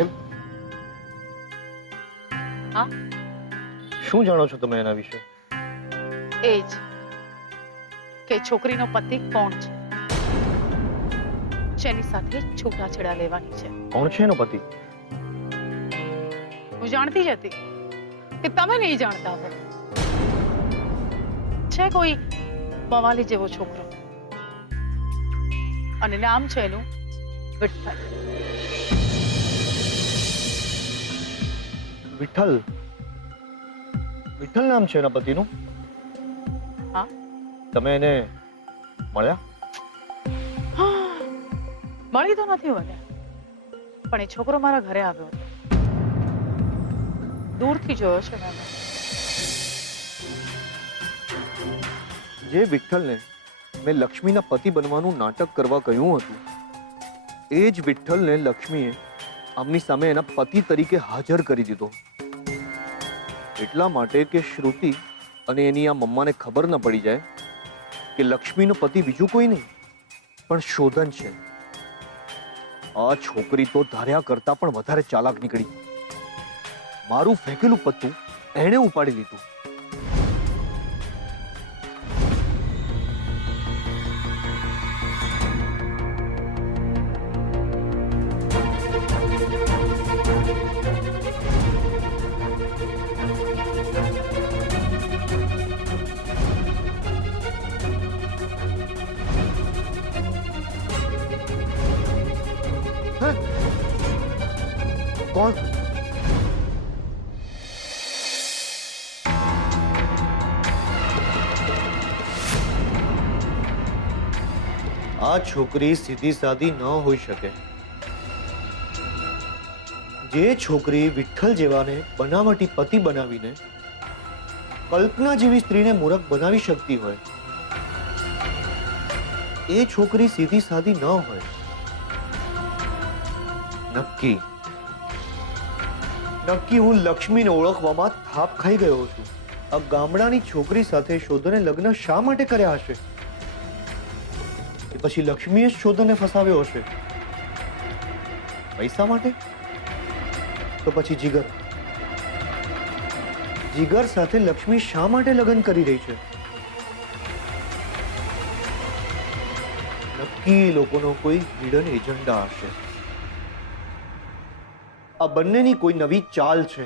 એમ? હા, શું જાણો છો તમે એના વિશે? એ જ કે છોકરીનો પતિ કોણ છે, જેની સાથે છૂટાછેડા લેવાની છે. કોણ છે એનો પતિ? હું જાણતી જ હતી કે તમે નહીં જાણતા હો. છે કોઈ બવાલી જેવો છોકરો અને નામ છે એનું વિઠ્ઠલ. વિઠ્ઠલ? વિઠ્ઠલ નામ છે એના પતિનું? હા, તમે એને મળ્યા? મળી તો નથી મને, પણ એ છોકરો મારા ઘરે આવ્યો હતો. દૂરથી જોયો છે મેં. જે વિઠ્ઠલને મેં લક્ષ્મીના પતિ બનવાનું નાટક કરવા કહ્યું હતું, એ જ વિઠ્ઠલને લક્ષ્મીએ આમની સામે એના પતિ તરીકે હાજર કરી દીધો. એટલા માટે કે શ્રુતિ અને એની આ મમ્માને ખબર ન પડી જાય કે લક્ષ્મીનો પતિ બીજું કોઈ નહીં પણ શોધન છે. આ છોકરી તો ધાર્યા કરતા પણ વધારે ચાલાક નીકળી. મારું ફેંકેલું પત્તું એણે ઉપાડી લીધું. કોણ? આ છોકરી સીધી સાદી ન હોઈ શકે. જે છોકરી વિઠ્ઠલ જેવાને બનાવટી પતિ બનાવીને કલ્પના જેવી સ્ત્રીને મૂરખ બનાવી શકતી હોય, એ છોકરી સીધી સાદી ન હોય. નક્કી હું લક્ષ્મીને ઓળખવામાં થાપ ખાઈ ગયો છું. આ ગામડાની છોકરી સાથે શોધને લગ્ન શા માટે કર્યા હશે? પછી લક્ષ્મીએ જ શોધને ફસાવ્યો હશે. પૈસા માટે? તો પછી જીગર સાથે લક્ષ્મી શા માટે લગ્ન કરી રહી છે? નક્કી લોકોનો કોઈ હિડન એજન્ડા હશે. આ બંનેની કોઈ નવી ચાલ છે.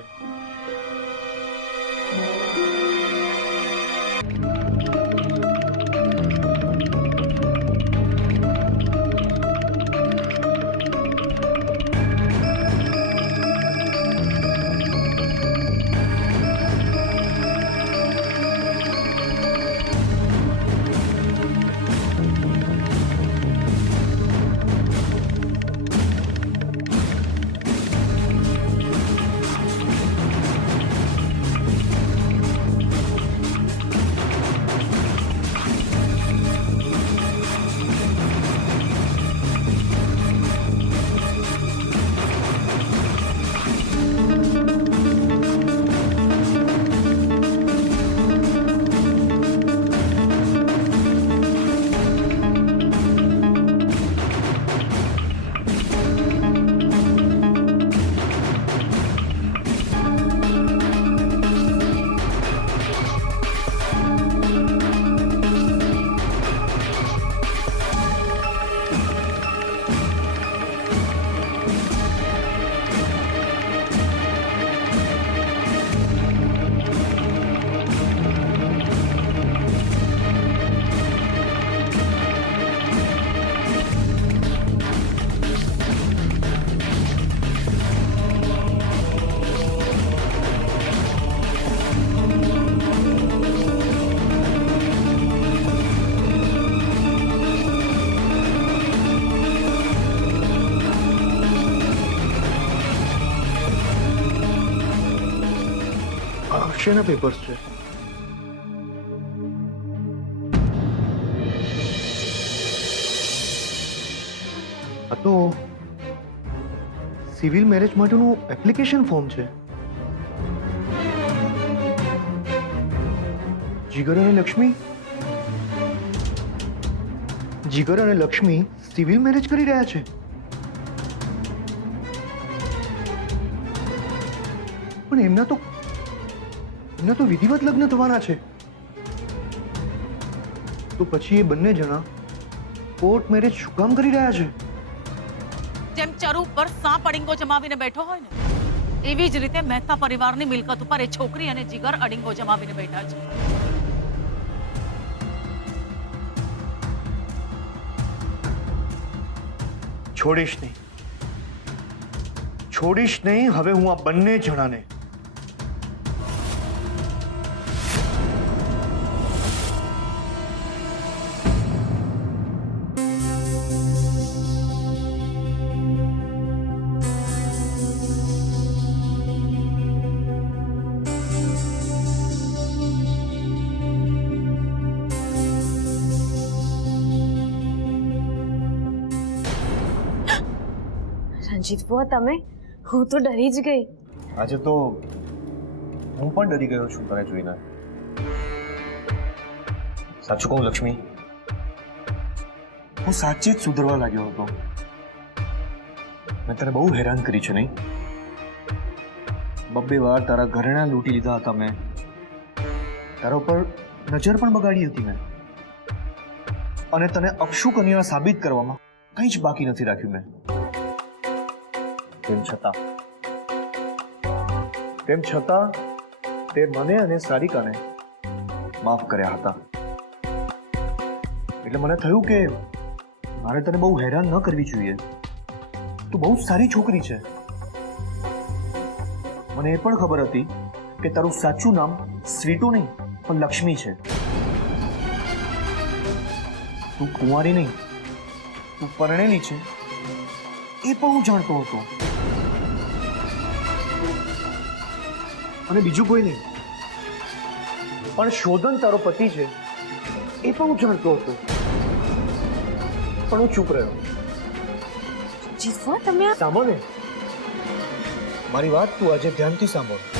શેના પેપર્સ છે? આ તો સિવિલ મેરેજ માટેનું એપ્લિકેશન ફોર્મ છે. જીગર અને લક્ષ્મી સિવિલ મેરેજ કરી રહ્યા છે. પણ એમના તો વિધિવત લગ્ન થવાના છે. તો પછી એ બંને જણા કોર્ટ મેરેજ શું કામ કરી રહ્યા છે? જેમ ચરુ પર સાપ અડીંગો જમાવીને બેઠો હોય ને, એવી જ રીતે મહેતા પરિવારની મિલકત ઉપર એ છોકરી અને જીગર અડીંગો જમાવીને બેઠા છે. છોડીશ નહીં. હવે હું આ બંને જણાને રંજીત બુઆ, તમે? હું તો ડરી જ ગઈ. આજે તો હું પણ ડરી ગયો છું તને જોઈને. સાચું કહું લક્ષ્મી, હું સાચી જ સુધરવા લાગ્યો હતો. મેં તને બહુ હેરાન કરી છે નહીં? બબ્બે વાર તારા ઘરેણાં લૂંટી લીધા હતા મેં. તારા ઉપર નજર પણ બગાડી હતી મેં. અને તને અક્ષુ કન્યા સાબિત કરવામાં કંઈ જ બાકી નથી રાખ્યું મેં. તેમ છતાં તે મને અને સારિકાને માફ કર્યા હતા. એટલે મને થયું કે મારે તને બહુ હેરાન ન કરવી જોઈએ. તું બહુ સારી છોકરી છે. મને એ પણ ખબર હતી કે તારું સાચું નામ સ્વીટુ નહીં પણ લક્ષ્મી છે. તું કુંવારી નહીં, તું પરણેલી છે એ પણ હું જાણતો હતો. અને બીજું કોઈ નહીં, પણ શોધન તારો પતિ છે એ પણ હું જાણતો હતો. પણ હું ચૂપ રહ્યો. રંજીત બુઆ, તમે સાંભળ ને, મારી વાત તું આજે ધ્યાનથી સાંભળ.